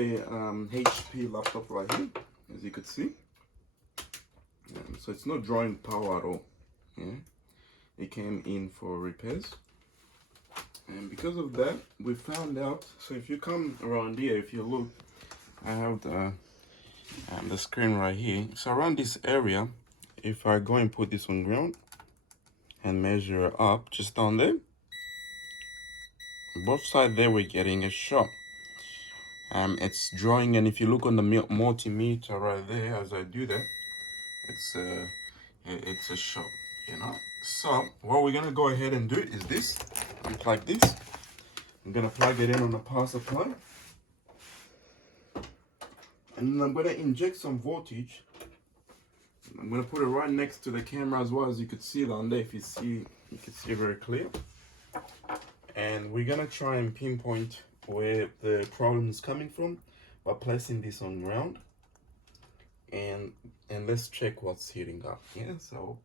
HP laptop right here, as you could see. So it's not drawing power at all. Yeah, it came in for repairs, and because of that, we found out. So if you come around here, if you look, I have the screen right here. So around this area, if I go and put this on ground and measure up, just down there, both sides there we're getting a shot. It's drawing, and if you look on the multimeter right there, as I do that, it's a shot, you know. So what we're gonna go ahead and do is this. Unplug this. I'm gonna plug it in on the power supply, and then I'm gonna inject some voltage. I'm gonna put it right next to the camera as well, as you could see down there. If you see, you can see very clear. And we're gonna try and pinpoint where the problem is coming from by placing this on ground, and let's check what's heating up. Yeah, so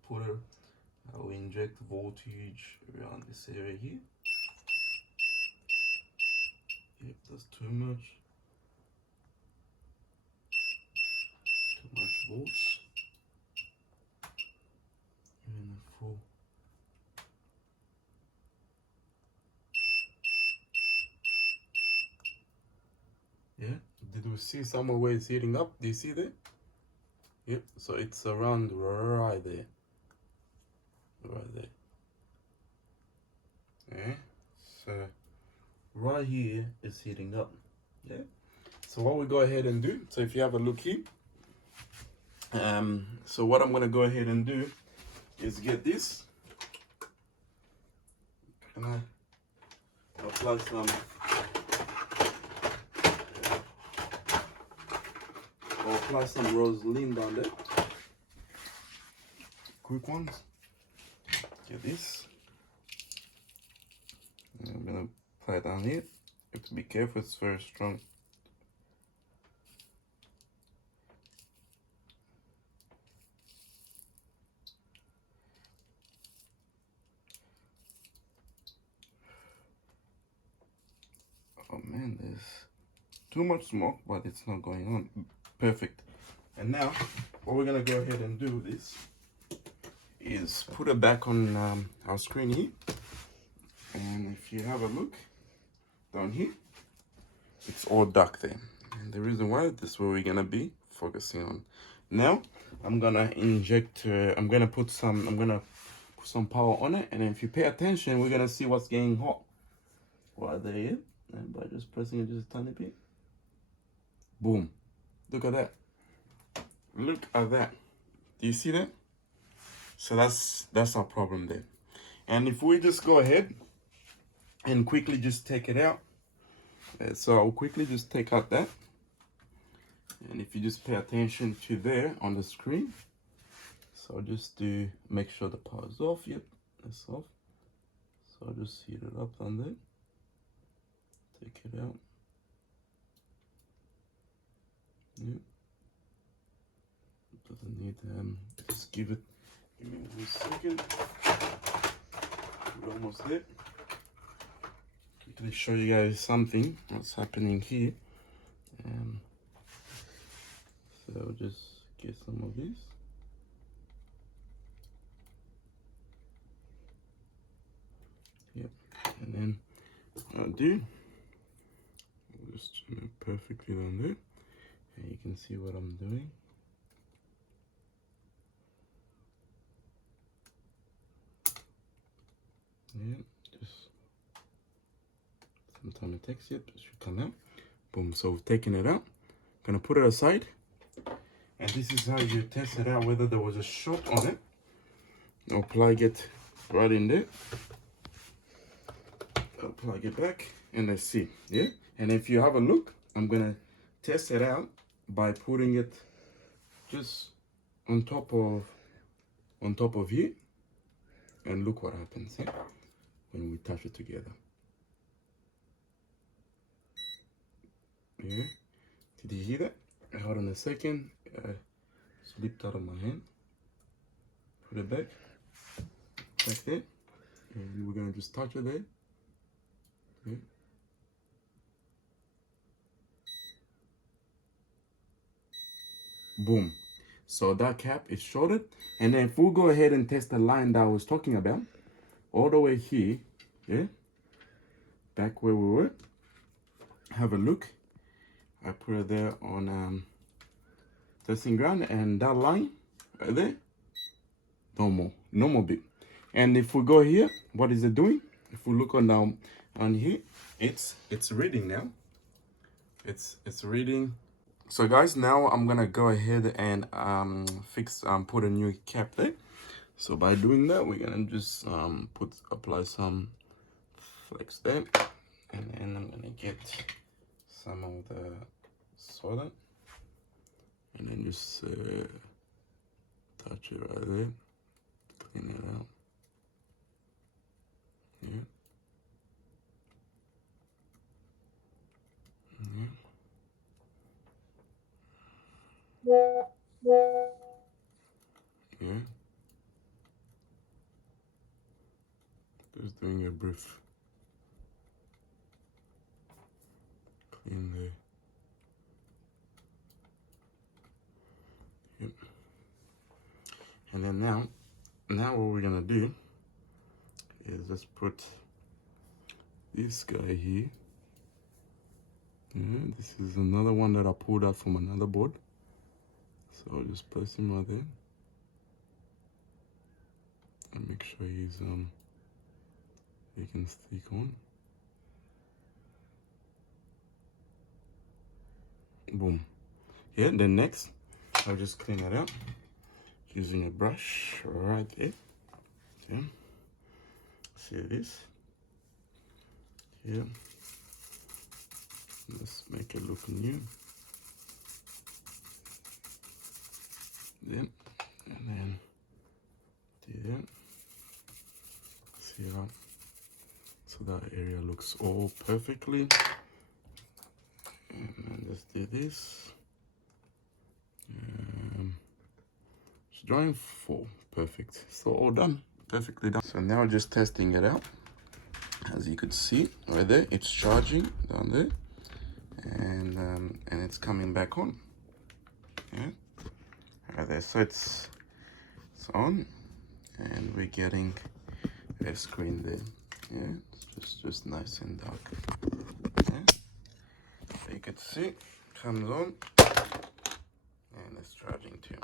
I'll inject voltage around this area here. Yep, that's too much volts. And a full. Yeah, did we see somewhere where it's heating up? Do you see that? Yep, so it's around right there. Right there. Yeah, so right here is heating up. Yeah, so what we go ahead and do, so if you have a look here, so what I'm gonna go ahead and do is get this, and I apply some Roseline down there. Quick ones. Get this. And I'm gonna apply it down here. You have to be careful, it's very strong. Oh man, there's too much smoke, but it's not going on. Perfect. And now what we're gonna go ahead and do is put it back on our screen here. And if you have a look down here, it's all dark there. And the reason why, this is where we're gonna be focusing on. Now I'm gonna inject, I'm gonna put some power on it, and if you pay attention, we're gonna see what's getting hot right there. And by just pressing it just a tiny bit, boom. Look at that. Look at that. Do you see that? So that's our problem there. And if we just go ahead and quickly just take it out, so I'll quickly just take out that. And if you just pay attention to there on the screen, so just to make sure the power is off. Yep, it's off. So I'll just heat it up on there. Take it out. Yep. Doesn't need just give me 1 second. We're almost there. Quickly show you guys something what's happening here. So I'll just get some of this. Yep, and then I'll just turn it perfectly on there, and you can see what I'm doing. Yeah, just sometime it takes it should come out. Boom. So we've taken it out. Gonna put it aside, and this is how you test it out whether there was a short on it. I'll plug it right in there. I'll plug it back, and let's see. Yeah, and if you have a look, I'm gonna test it out by putting it just on top of here, and look what happens. Yeah? When we touch it together. Yeah, did you hear that? Hold on a second. Slipped out of my hand. Put it back there, and we're gonna just touch it there. Yeah. Boom. So that cap is shorted. And then if we'll go ahead and test the line that I was talking about, all the way here, yeah, back where we were, have a look. I put it there on testing ground, and that line right there, normal bit. And if we go here, what is it doing? If we look on here, it's reading now. It's reading. So guys, now I'm gonna go ahead and put a new cap there. So by doing that, we're gonna just apply some flex there, and then I'm gonna get some of the solder, and then just touch it right there, clean it out. Yeah. Yeah. Just doing a brief clean there. Yep. And then now what we're gonna do is just put this guy here. Yeah, this is another one that I pulled out from another board. So I'll just place him right there. And make sure he can stick on. Boom. Yeah, then next I'll just clean it out using a brush right there. Yeah. See this? Yeah. Let's make it look new. Then and then there. See how? So that area looks all perfectly. And then just do this. It's drawing 4. Perfect. So all done. Perfectly done. So now just testing it out. As you could see right there, it's charging down there, and it's coming back on. Yeah, right there. So it's on, and we're getting a screen there. Yeah, it's just nice and dark. Yeah, so you could see, comes on, and it's charging too.